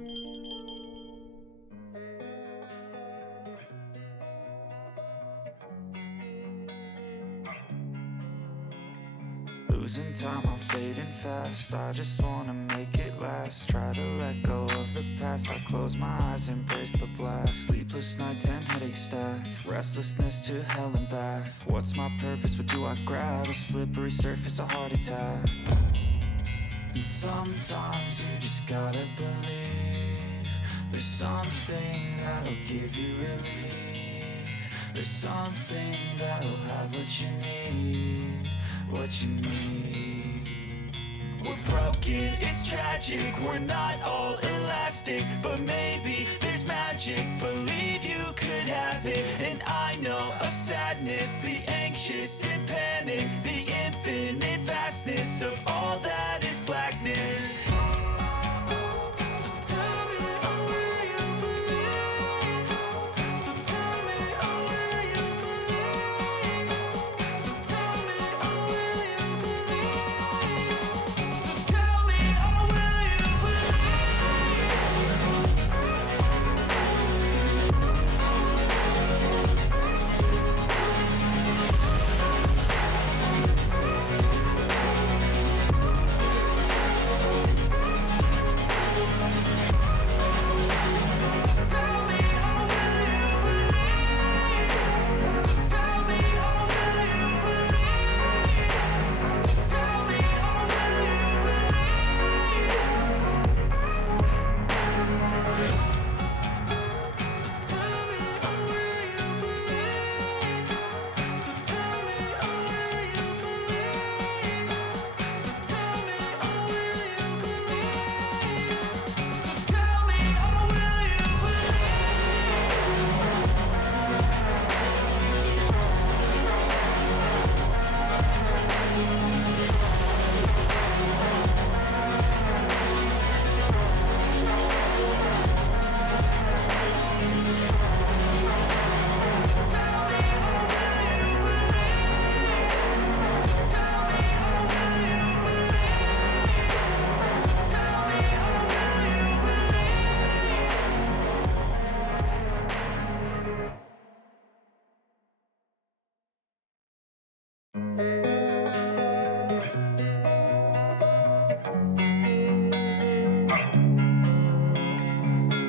Losing time, I'm fading fast. I just wanna make it last. Try to let go of the past. I close my eyes, embrace the blast. Sleepless nights and headaches stack. Restlessness to hell and back. What's my purpose? What do I grab? A slippery surface, a heart attack. And sometimes you just gotta believe there's something that'll give you relief. There's something that'll have what you need, what you need. We're broken, it's tragic, we're not all elastic, but maybe there's magic. Believe you could have it, and I know of sadness, the anxious and panic, the infinite vastness of all that is blackness.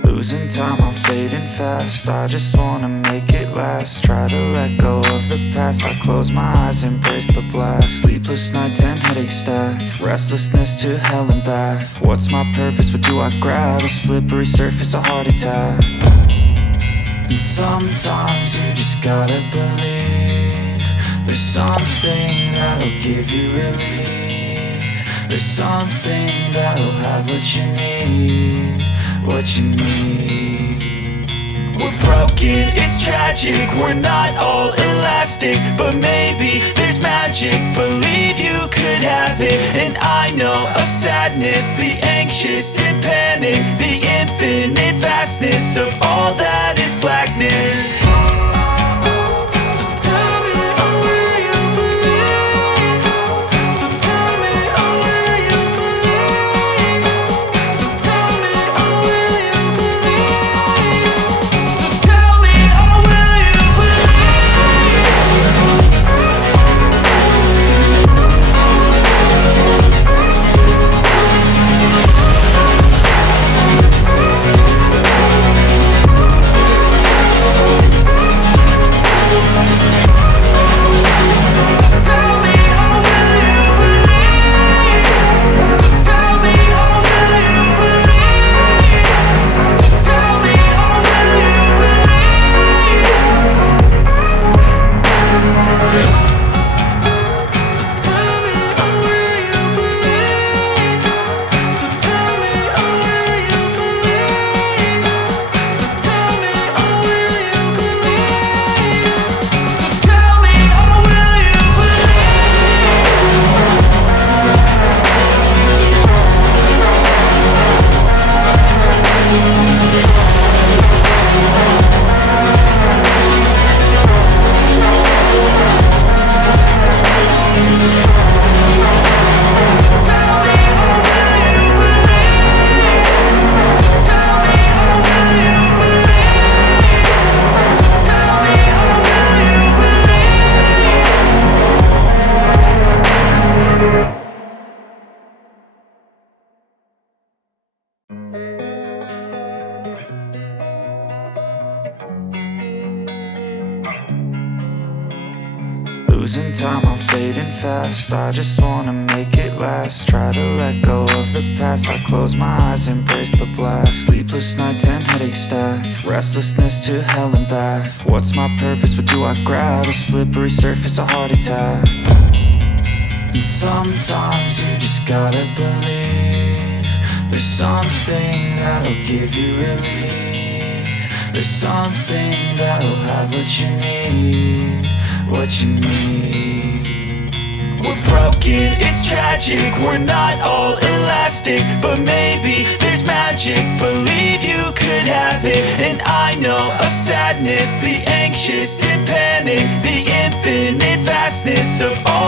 Losing time, I'm fading fast. I just wanna make it last. Try to let go of the past. I close my eyes, embrace the blast. Sleepless nights and headaches stack. Restlessness to hell and back. What's my purpose? What do I grab? A slippery surface, a heart attack. And sometimes you just gotta believe there's something that'll give you relief. There's something that'll have what you need, what you need. We're broken, it's tragic, we're not all elastic, but maybe there's magic. Believe you could have it, and I know of sadness, the anxious and panic, the infinite vastness of all that is blackness. Losing time, I'm fading fast. I just wanna make it last. Try to let go of the past. I close my eyes, embrace the blast. Sleepless nights and headache stack. Restlessness to hell and back. What's my purpose, what do I grab? A slippery surface, a heart attack. And sometimes you just gotta believe there's something that'll give you relief. There's something that'll have what you need, what you need. We're broken, it's tragic, we're not all elastic, but maybe there's magic. Believe you could have it. And I know of sadness, the anxious and panic, the infinite vastness of all